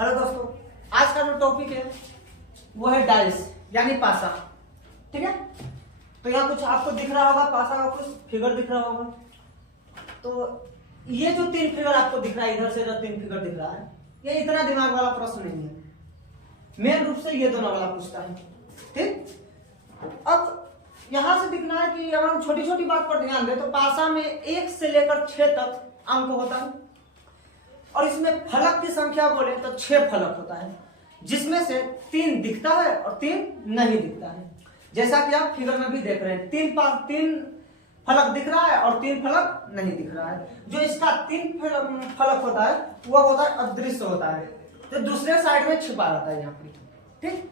Hello दोस्तों, आज का जो टॉपिक है वो है डाइस यानी पासा। ठीक है, तो यहाँ कुछ आपको दिख रहा होगा, पासा का कुछ फिगर दिख रहा होगा। तो ये जो तीन फिगर आपको दिख रहा है, इधर से जो तीन फिगर दिख रहा है, ये इतना दिमाग वाला प्रश्न नहीं है। मेन रूप से ये दोनों वाला पूछता है। ठीक, अब यहां से दिखना है कि अगर हम छोटी छोटी बात पर ध्यान दें तो पासा में 1 से लेकर 6 तक अंक होता है, और इसमें फलक की संख्या बोले तो 6 फलक होता है, जिसमें से 3 दिखता है और 3 नहीं दिखता है। जैसा कि आप फिगर में भी देख रहे हैं, 3 फलक दिख रहा है और 3 फलक नहीं दिख रहा है। जो इसका 3 फलक होता है वह होता है अदृश्य होता है, तो दूसरे साइड में छिपा रहता है यहाँ पर। ठीक,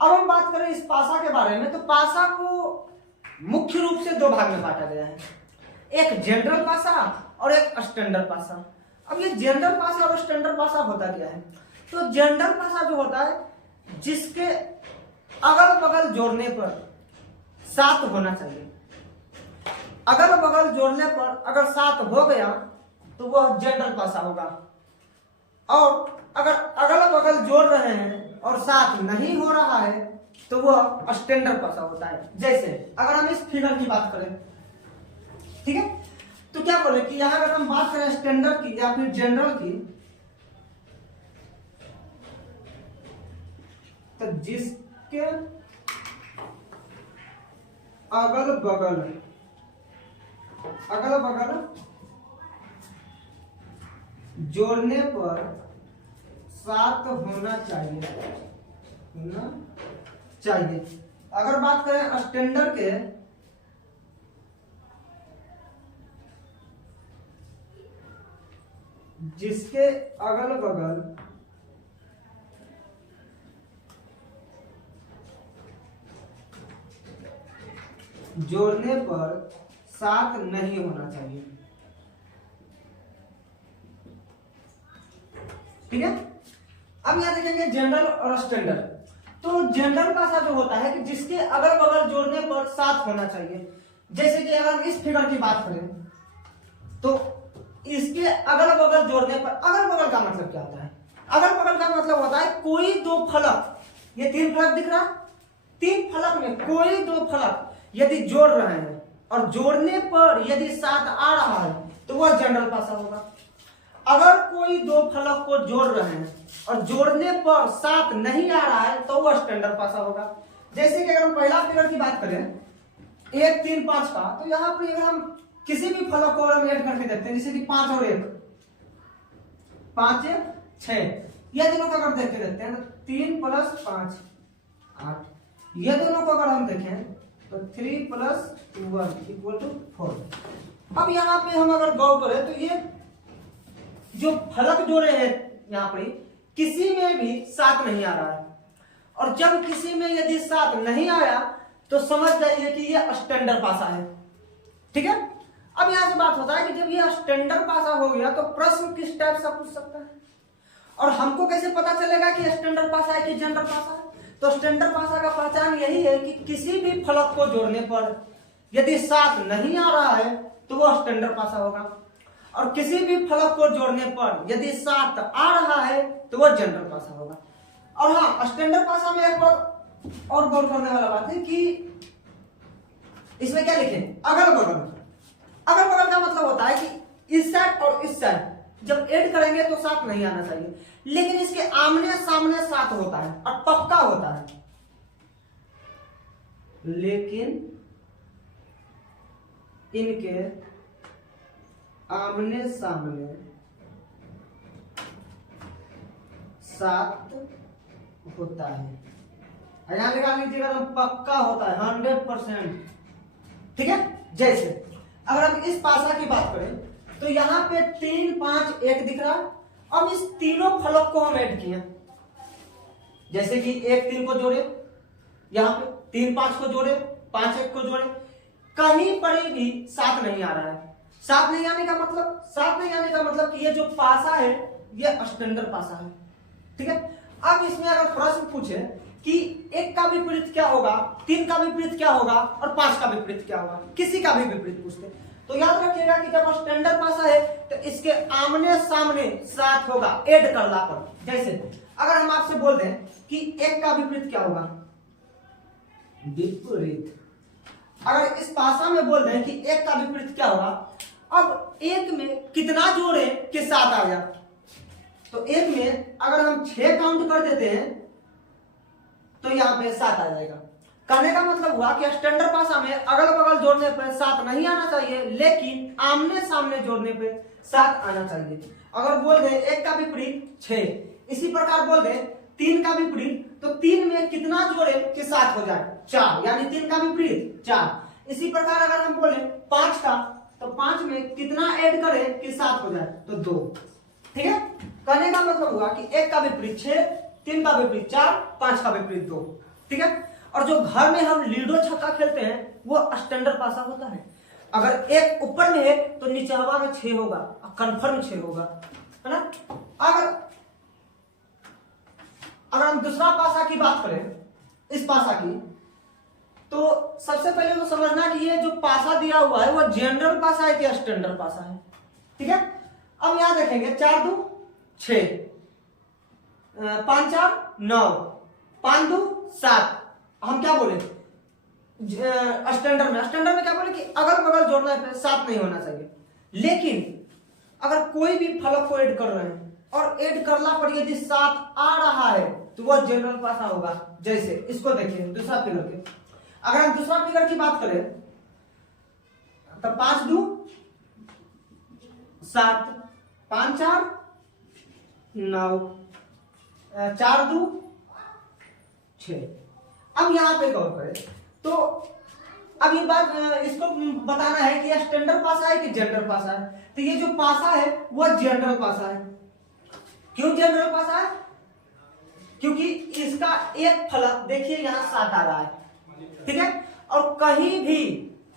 अब हम बात करें इस पासा के बारे में, तो पासा को मुख्य रूप से 2 भाग में बांटा गया है, एक जनरल पासा और एक स्टैंडर्ड पासा। अब ये जनरल पासा और स्टैंडर्ड पासा होता क्या है? तो जनरल पासा जो होता है जिसके अगल बगल जोड़ने पर 7 होना चाहिए। अगल बगल जोड़ने पर अगर 7 हो गया तो वह जनरल पासा होगा, और अगर अगल बगल जोड़ रहे हैं और 7 नहीं हो रहा है तो वह स्टैंडर्ड पासा होता है। जैसे अगर हम इस फिगर की बात करें, ठीक है, तो क्या बोले कि यहां अगर हम बात करें स्टैंडर्ड की या फिर जनरल की, तो जिसके अगल बगल जोड़ने पर 7 होना चाहिए। अगर बात करें स्टैंडर्ड के, जिसके अगल बगल जोड़ने पर 7 नहीं होना चाहिए। ठीक है, अब यहां देखेंगे जनरल और स्टैंडर्ड। तो जनरल पासा जो होता है कि जिसके अगल बगल जोड़ने पर 7 होना चाहिए। जैसे कि अगर हम इस फिगर की बात करें तो इसके अगल बगल जोड़ने पर, अगल बगल का मतलब क्या होता है? अगल बगल का मतलब होता है कोई 2 फलक, ये 3 फलक दिख रहा है, 3 फलक में कोई 2 फलक यदि जोड़ रहे हैं और जोड़ने पर यदि 7 आ रहा है तो वह जनरल पासा होगा। अगर कोई 2 फलक को जोड़ रहे हैं और जोड़ने पर 7 नहीं आ रहा है तो वह स्टैंडर्ड पासा होगा। जैसे कि अगर हम पहला फिगर की बात करें 1 3 5 का, तो यहां पर अगर हम किसी भी फलक को अगर हम ऐड करके देखते हैं, जैसे कि 5 और 1, 5 1 6, ये दोनों को अगर देख के देखते हैं तो 3 + 5 8, ये दोनों को अगर हम देखें तो 3 + 1 = 4। अब यहाँ पे हम अगर गौर करें तो ये जो फलक जोड़े हैं यहाँ पर किसी में भी 7 नहीं आ रहा है, और जब किसी में यदि 7 नहीं आया तो समझ जाइए कि ये स्टैंडर्ड पासा है। ठीक है, अब यहां से बात होता है कि जब ये स्टैंडर्ड पासा हो गया तो प्रश्न किस टाइप से पूछ सकता है, और हमको कैसे पता चलेगा कि स्टैंडर्ड पासा है कि जनरल पासा है? तो स्टैंडर्ड पासा का पहचान यही है कि किसी भी फलक को जोड़ने पर यदि 7 नहीं आ रहा है तो वह स्टैंडर्ड पासा होगा, और किसी भी फलक को जोड़ने पर यदि 7 आ रहा है तो वह जनरल पासा होगा। और हाँ, स्टैंडर्ड पासा में एक बार और गौर करने वाला बात है कि इसमें क्या लिखे, अगल बगल। अगल बगल का मतलब होता है कि इस साइड और इस साइड जब ऐड करेंगे तो 7 नहीं आना चाहिए, लेकिन इसके आमने सामने 7 होता है और पक्का होता है, लेकिन इनके आमने सामने 7 होता है। यहां लगा लीजिएगा तो पक्का होता है 100%। ठीक है, जैसे अगर हम इस पासा की बात करें तो यहां पे 3 5 1 दिख रहा है। अब इस तीनों फलक को हम ऐड किए, जैसे कि 1 3 को जोड़े, यहां पे 3 5 को जोड़े, 5 1 को जोड़े, कहीं पर भी 7 नहीं आ रहा है। 7 नहीं आने का मतलब कि ये जो पासा है ये स्टैंडर्ड पासा है। ठीक है, अब इसमें अगर प्रश्न पूछे कि 1 का विपरीत क्या होगा, 3 का विपरीत क्या होगा और 5 का विपरीत क्या होगा, किसी का भी विपरीत पूछते, तो याद रखिएगा कि जब स्टैंडर्ड पासा है तो इसके आमने सामने साथ होगा ऐड करला पर। जैसे अगर हम आपसे बोल दें कि एक का विपरीत क्या होगा, विपरीत। अगर इस पासा में बोल दें कि एक का विपरीत क्या होगा, अब एक में कितना जोड़े कि 7 आ गया, तो एक में अगर हम 6 काउंट कर देते हैं तो यहां पे 7 आ जाएगा। कहने का मतलब हुआ कि स्टैंडर्ड पासा में अगल बगल जोड़ने पर 7 नहीं आना चाहिए, लेकिन आमने सामने जोड़ने पे 7 आना चाहिए। अगर बोल दे एक का विपरीत 6, इसी प्रकार बोल दे 3 का विपरीत, तो 3 में कितना जोड़े कि 7 हो जाए, 4, यानी 3 का विपरीत 4। इसी प्रकार अगर हम बोले 5 का, तो 5 में कितना ऐड करें कि 7 हो जाए, तो 2। ठीक है, कहने का मतलब हुआ कि एक का विपरीत 6, 3 का विपरीत 4, 5 का विपरीत 2। ठीक है, और जो घर में हम लूडो छक्का खेलते हैं वो स्टैंडर्ड पासा होता है। अगर एक ऊपर में है तो नीचे हवा में 6 होगा, कंफर्म 6 होगा, है ना। अगर हम दूसरा पासा की बात करें, इस पासा की, तो सबसे पहले तो समझना कि ये जो पासा दिया हुआ है वो जनरल पासा है कि स्टैंडर्ड पासा है। ठीक है, अब यहां देखेंगे 4 2 6, 5 4 9, 5 2 7। हम क्या बोले स्टैंडर्ड में क्या बोले कि अगल बगल जोड़ने पे 7 नहीं होना चाहिए। लेकिन अगर कोई भी फलक को ऐड कर रहे हैं और ऐड करना पर यदि 7 आ रहा है तो वह जनरल पासा होगा। जैसे इसको देखिए दूसरा फिगर के, अगर हम दूसरा फिगर की बात करें तो 5 2 7, 5 4 9, 4 2 6। अब यहां पे गौर करें तो अब ये बात इसको बताना है कि यह स्टैंडर्ड पासा है कि जनरल पासा है। तो ये जो पासा है वह जनरल पासा है। क्यों जनरल पासा है? क्योंकि इसका एक फलक देखिए यहां 7 आ रहा है, ठीक है, और कहीं भी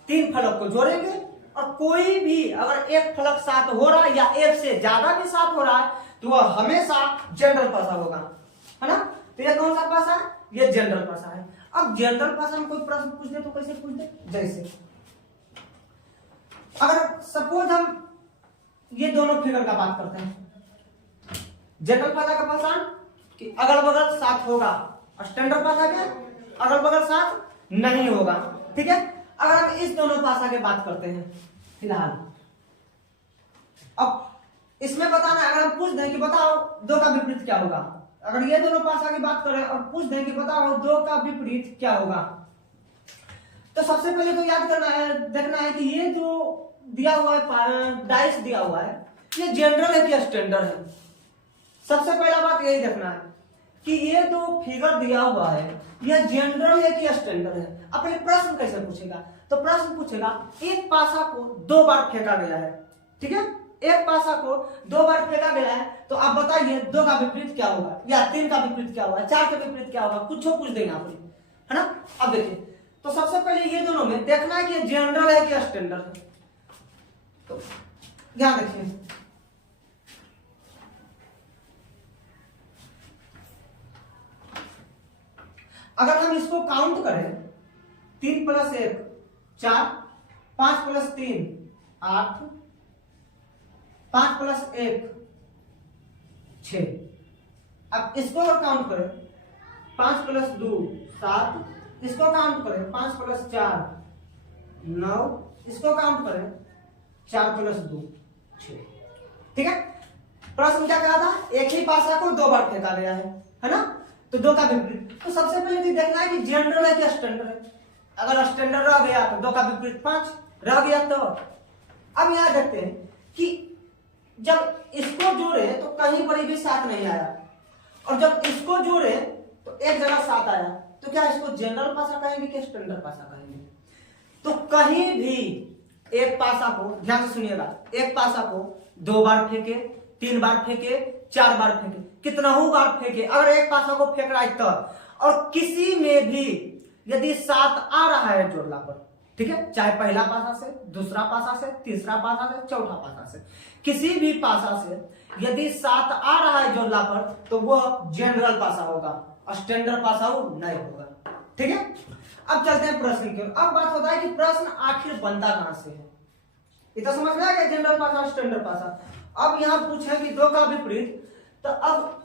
3 फलक को जोड़ेंगे और कोई भी अगर एक फलक 7 हो रहा है या एक से ज्यादा भी 7 हो रहा है तो वह हमेशा जनरल पासा होगा, है ना। तो यह कौन सा पासा है? यह जनरल पासा है। अब जनरल पासा में कोई प्रश्न पूछ दे तो कैसे पूछ दे? जैसे अगर सपोज हम ये दोनों फिगर का बात करते हैं, जनरल पासा का पहचान कि अगल बगल 7 होगा, स्टैंडर्ड पासा के अगल बगल 7 नहीं होगा। ठीक है, अगर हम इस दोनों पासा की बात करते हैं फिलहाल, अब इसमें बताना, अगर हम पूछ दें कि बताओ 2 का विपरीत क्या होगा, अगर ये दोनों पासा की बात करें और पूछ दें कि बताओ 2 का विपरीत क्या होगा, तो सबसे पहले तो याद करना है, देखना है कि ये जो दिया हुआ है डाइस दिया हुआ है ये जनरल है कि स्टैंडर्ड है। सबसे पहला बात यही देखना है कि ये जो फिगर दिया हुआ है यह जनरल है कि स्टैंडर्ड है। अपने प्रश्न कैसे पूछेगा? तो प्रश्न पूछेगा एक पासा को 2 बार फेंका गया है, ठीक है, एक पासा को 2 बार फेंका गया है, तो आप बताइए 2 का विपरीत क्या होगा, या 3 का विपरीत क्या होगा, 4 का विपरीत क्या होगा, कुछ पूछ देंगे आप, है ना। अब देखिए, तो सबसे पहले ये दोनों में देखना है कि जनरल है कि स्टैंडर्ड है। तो यहां देखिए, अगर हम इसको काउंट करें 3 + 1 4, 5 + 3 8, 5 + 1 6। अब इसको अगर काउंट करें 5 + 2 7, इसको काउंट करें 5 + 4 9, इसको काउंट करें 4 + 2 6। ठीक है, प्रश्न क्या कहा था? एक ही पासा को 2 बार फेंका गया है ना, तो 2 का विपरीत। तो सबसे पहले तो देखना है कि जनरल है कि स्टैंडर्ड है। अगर स्टैंडर्ड रह गया तो 2 का विपरीत 5 रह गया। तो अब यहां देखते हैं कि जब इसको जोड़े तो कहीं पर भी 7 नहीं आया, और जब इसको जोड़े तो एक जगह 7 आया, तो क्या इसको जनरल पासा कहेंगे कि स्टैंडर्ड पासा कहेंगे? तो कहीं भी एक पासा को, ध्यान से सुनिएगा, एक पासा को 2 बार फेंके, 3 बार फेंके, 4 बार फेंके, कितना ही बार फेंके, अगर एक पासा को फेंक रहा है तब, और किसी में भी यदि 7 आ रहा है जोड़ला पर, ठीक है, चाहे पहला पासा से, दूसरा पासा से, तीसरा पासा से, चौथा पासा से, किसी भी पासा से यदि 7 आ रहा है जोड़ला पर, तो वह जनरल पासा होगा, स्टैंडर्ड पासा वो नहीं होगा। ठीक है, अब चलते हैं प्रश्न की ओर। अब बात होता है कि प्रश्न आखिर बनता कहां से है। इतना समझ में आ गया जनरल पासा और स्टैंडर्ड पासा। अब यहाँ पूछे कि दो का विपरीत, तो अब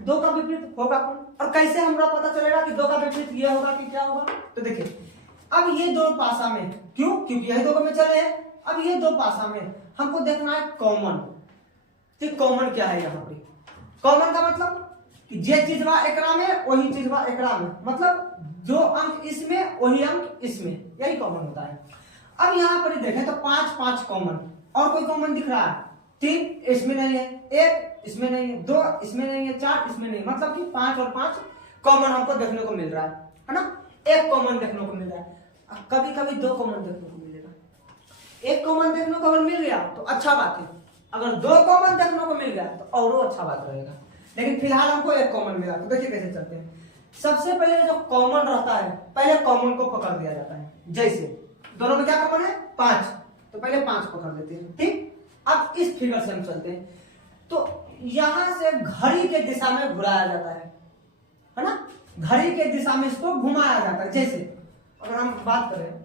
दो का विपरीत होगा कौन, और कैसे हमरा पता चलेगा कि दो का विपरीत ये होगा कि क्या होगा। तो देखिए अब ये दो पासा में, क्यों, क्योंकि यही दो में चले हैं। अब ये दो पासा में हमको देखना है कॉमन, तो कॉमन क्या है यहाँ पे। कॉमन का मतलब कि जे चीज बा एकरा में वही चीज बा एकरा में, मतलब जो अंक इसमें वही अंक इसमें, यही कॉमन होता है। अब यहाँ पर देखें तो 5 5 कॉमन, और कोई कॉमन दिख रहा है, 3 इसमें नहीं है, 1 इसमें नहीं है, 2 इसमें नहीं है, 4 इसमें नहीं, मतलब कि 5 और 5 कॉमन हमको देखने को मिल रहा है ना। एक कॉमन देखने को मिल रहा है, कभी कभी 2 कॉमन देखने को मिलेगा। एक कॉमन देखने को अगर मिल गया तो अच्छा बात है, अगर 2 कॉमन देखने को मिल गया तो और अच्छा बात रहेगा। लेकिन फिलहाल हमको एक कॉमन मिला, तो देखिए कैसे चलते हैं। सबसे पहले जो कॉमन रहता है, पहले कॉमन को पकड़ दिया जाता है। जैसे दोनों में क्या कॉमन है, 5, तो पहले 5 पकड़ लेते हैं, ठीक। अब इस फिगर से हम चलते हैं, तो यहां से घड़ी के दिशा में घुराया जाता है ना, घड़ी के दिशा में इसको घुमाया जाता है। जैसे अगर हम बात करें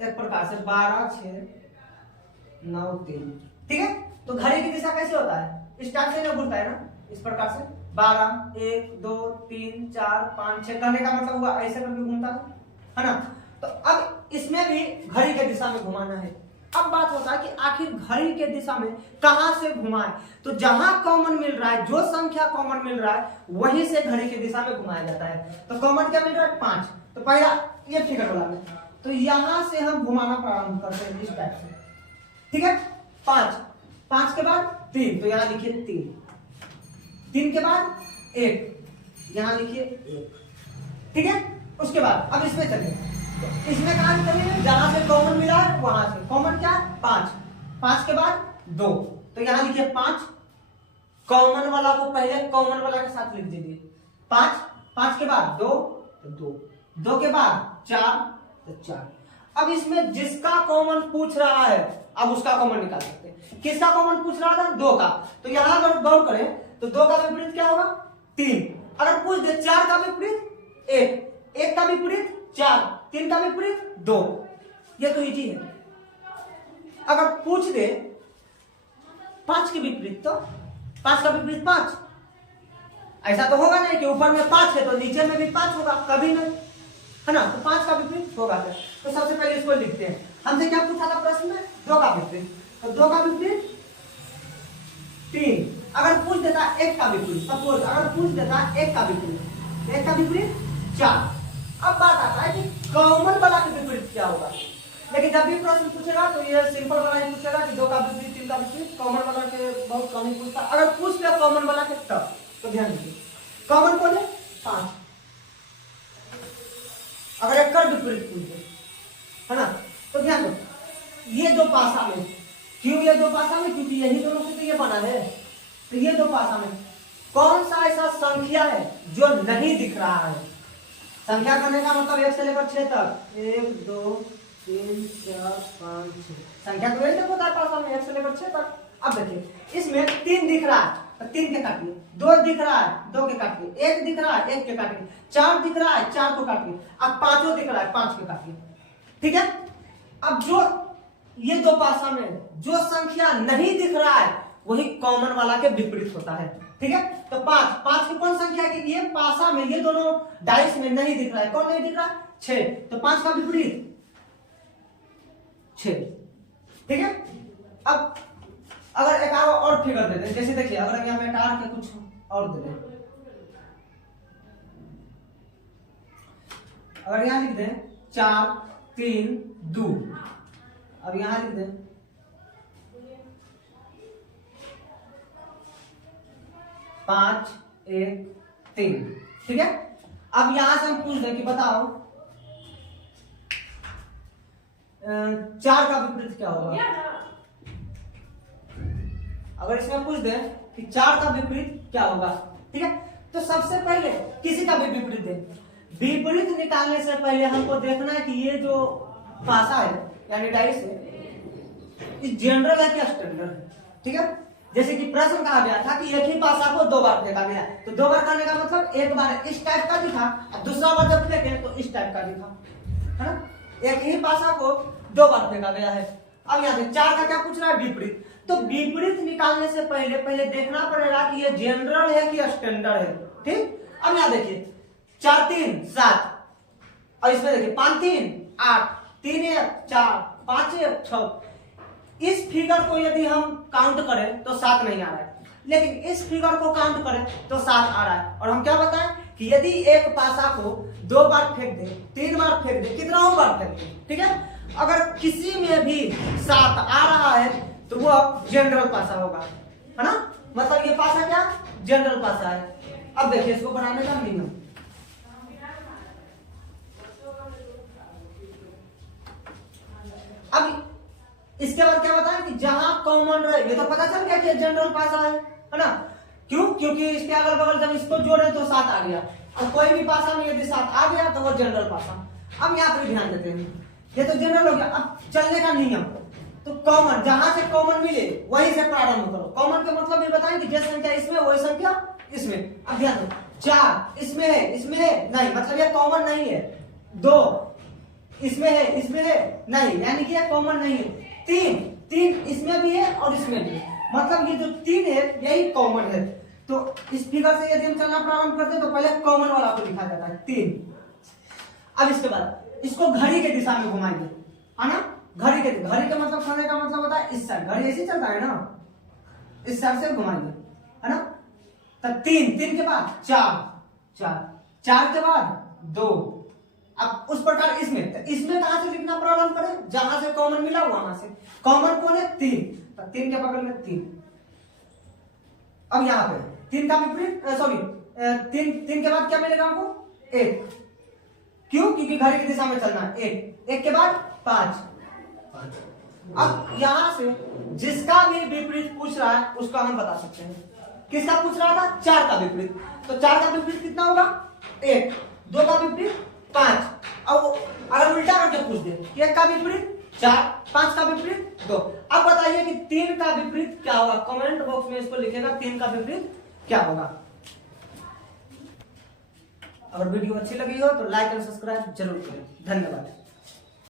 एक प्रकार से 12 6 9 3, ठीक है। तो घड़ी की दिशा कैसे होता है, इस टाइप से घूमता है ना, इस प्रकार से 12 1 2 3 4 5 6 करने का मतलब हुआ ऐसे करके घूमता है ना। तो अब इसमें भी घड़ी के दिशा में घुमाना है। अब बात होता है कि आखिर घड़ी के दिशा में कहां से घुमाए, तो जहां कॉमन मिल रहा है, जो संख्या कॉमन मिल रहा है वहीं से घड़ी की दिशा में घुमाया जाता है। तो कॉमन क्या मिल रहा है, 5, तो पहला ये फिगर वाला में, तो यहां से हम घुमाना प्रारंभ करते हैं इस टाइप से, ठीक है। 5 के बाद 3, तो यहां लिखिए 3 के बाद 1, यहां लिखिए 1, ठीक है। उसके बाद अब इसमें चलिए, तो इसमें कहां से चलेंगे, जहां से कॉमन मिला है वहां से। कॉमन क्या है, 5 के बाद 2, तो यहां लिखिए 5, कॉमन वाला को पहले कॉमन वाला के साथ लिख दीजिए। 5 के बाद 2, तो 2 के बाद 4, तो 4। अब इसमें जिसका कॉमन पूछ रहा है, अब उसका कॉमन निकाल सकते हैं। किसका कॉमन पूछ रहा था, 2 का, तो यहां अगर गौर करें तो 2 का विपरीत क्या होगा, 3। अगर पूछ दे 4 का विपरीत 1 का विपरीत 4, 3 का विपरीत 2, ये तो इजी है। अगर पूछ दे 5 के विपरीत, तो 5 का विपरीत 5, ऐसा तो होगा नहीं कि ऊपर में 5 है तो नीचे में भी 5 होगा, कभी नहीं, है ना। तो 5 का विपरीत होगा। तो सबसे पहले इसको लिखते हैं। हमसे क्या पूछा था प्रश्न में, 2 का विपरीत, तो 2 का विपरीत 3। अगर पूछ देता 1 का विपरीत, सपोज अगर पूछ देता 1 का विपरीत, 1 का विपरीत 4। अब बात आता है कि कॉमन वाला के विपरीत क्या होगा। लेकिन जब भी प्रश्न पूछेगा तो ये सिंपल वाला ही पूछेगा कि 2 का विपरीत 3 का विपरीत, कॉमन वाला के बहुत कम ही पूछता। अगर पूछ लिया कॉमन वाला के तब, तो ध्यान दीजिए कॉमन कौन है, 5। अगर 1 का विपरीत पूछ दे, है ना, तो ध्यान दो ये 2 पासा में, क्यों ये 2 पासा में, क्योंकि यही दोनों से तो ये बना है। तो ये 2 पासा में कौन सा ऐसा संख्या है जो नहीं दिख रहा है। संख्या करने का मतलब 1 से लेकर 6 तक, 1 2 3 4 5 6, संख्या तो यही तक होता है पासा में, 1 से लेकर 6 तक। अब देखिए इसमें 3 दिख रहा है, 3 के काटिए, 2 दिख रहा है, 2 के काटिए, 1 दिख रहा है, 1 के काटिए, 4 दिख रहा है, 4 को काटिए, अब 5 दिख रहा है, 5 के काटिए, ठीक है। अब जो ये 2 पासा में जो संख्या नहीं दिख रहा है वही कॉमन वाला के विपरीत होता है, ठीक है। तो 5 की कौन संख्या है कि ये पासा में ये दोनों डाइस में नहीं दिख रहा है, कौन नहीं दिख रहा है, 6, तो 5 का विपरीत 6, ठीक है। अब अगर एक और फिगर दे दें, जैसे देखिए अगर यहाँ में कार के कुछ और दे दें, अगर यहाँ लिख दें 4 3 2, अब यहां लिख दें 5 1 3, ठीक है। अब यहां से हम पूछ दें कि बताओ 4 का विपरीत क्या होगा। अगर इसमें पूछ दें कि 4 का विपरीत क्या होगा, ठीक है। तो सबसे पहले किसी का भी विपरीत दें, विपरीत निकालने से पहले हमको देखना है कि ये जो पासा है यानी डाइस है, इस जनरल है क्या स्टैंडर्ड है, ठीक है। जैसे कि प्रश्न कहा गया था कि एक ही पासा को 2 बार फेंका गया, तो 2 बार करने का मतलब एक बार इस टाइप का दिखा, दूसरा बार जब फेंके तो इस टाइप का दिखा, है ना। एक ही पासा को 2 बार फेंका गया है। अब यहाँ से 4 का क्या पूछ रहा है, विपरीत। तो विपरीत निकालने से पहले देखना पड़ेगा कि ये जनरल है कि स्टैंडर्ड है, ठीक। अब यहाँ देखिए 4 3 7 और इसमें देखिए 5 3 8 3 1 4 5 1 6। इस फिगर को यदि हम काउंट करें तो 7 नहीं आ रहा है, लेकिन इस फिगर को काउंट करें तो 7 आ रहा है। और हम क्या बताएं कि यदि एक पासा को 2 बार फेंक दे, 3 बार फेंक दे, कितना बार फेंक दे, ठीक है। अगर किसी में भी 7 आ रहा है तो वह जनरल पासा होगा, है ना। मतलब ये पासा क्या, जनरल पासा है। अब देखिए इसको बनाने का नियम। अब इसके बाद क्या बताएं कि जहां कॉमन रहे, ये तो पता चल गया कि जनरल पासा है ना। क्यों, क्योंकि इसके अगल बगल जब इसको जोड़े तो 7 आ गया, और कोई भी पासा में यदि 7 आ गया तो वो जनरल पासा। अब यहाँ पे ध्यान देते हैं, ये तो जनरल हो गया। अब चलने का नियम, तो कॉमन, जहां से कॉमन मिले वहीं से प्रारंभ करो। कॉमन का मतलब ये बताएं कि जो संख्या इसमें वही संख्या इसमें। अब ध्यान दो, 4 इसमें है, इसमें है नहीं, मतलब ये कॉमन नहीं है। 2 इसमें है नहीं, यानी कि ये कॉमन नहीं है। 3 इसमें भी है और इसमें भी है, मतलब ये जो 3 है यही कॉमन है। तो इस फिगर से यदि हम चलना प्रारंभ करते हैं तो पहले कॉमन वाला को लिखा जाता है 3। अब इसके बाद इसको घड़ी के दिशा में घुमाएंगे, है ना। घड़ी का मतलब करने का मतलब होता है इस साइड, घड़ी ऐसे चलता है ना, इस साइड से घुमाएंगे, है ना। तब 3 के बाद 4 के बाद 2। अब उस प्रकार इसमें कहां से लिखना प्रारंभ करें, जहां से कॉमन मिला वहां से। कॉमन कौन है, 3, तो 3 के बगल में 3। अब यहाँ पे 3 का विपरीत, सॉरी 3 के बाद क्या मिलेगा हमको, 1। क्यों, क्योंकि घड़ी की दिशा में चलना है। 1 के बाद 5। अब यहां से जिसका भी विपरीत पूछ रहा है उसका हम बता सकते हैं। किसका पूछ रहा था, 4 का विपरीत, तो 4 का विपरीत कितना होगा, 1। 2 का विपरीत 5। अब अगर उल्टा करके पूछ दे, 1 का विपरीत 4, 5 का विपरीत 2। अब बताइए कि 3 का विपरीत क्या होगा, कमेंट बॉक्स में इसको लिखेगा 3 का विपरीत क्या होगा। अगर वीडियो अच्छी लगी हो तो लाइक और सब्सक्राइब जरूर करें। धन्यवाद।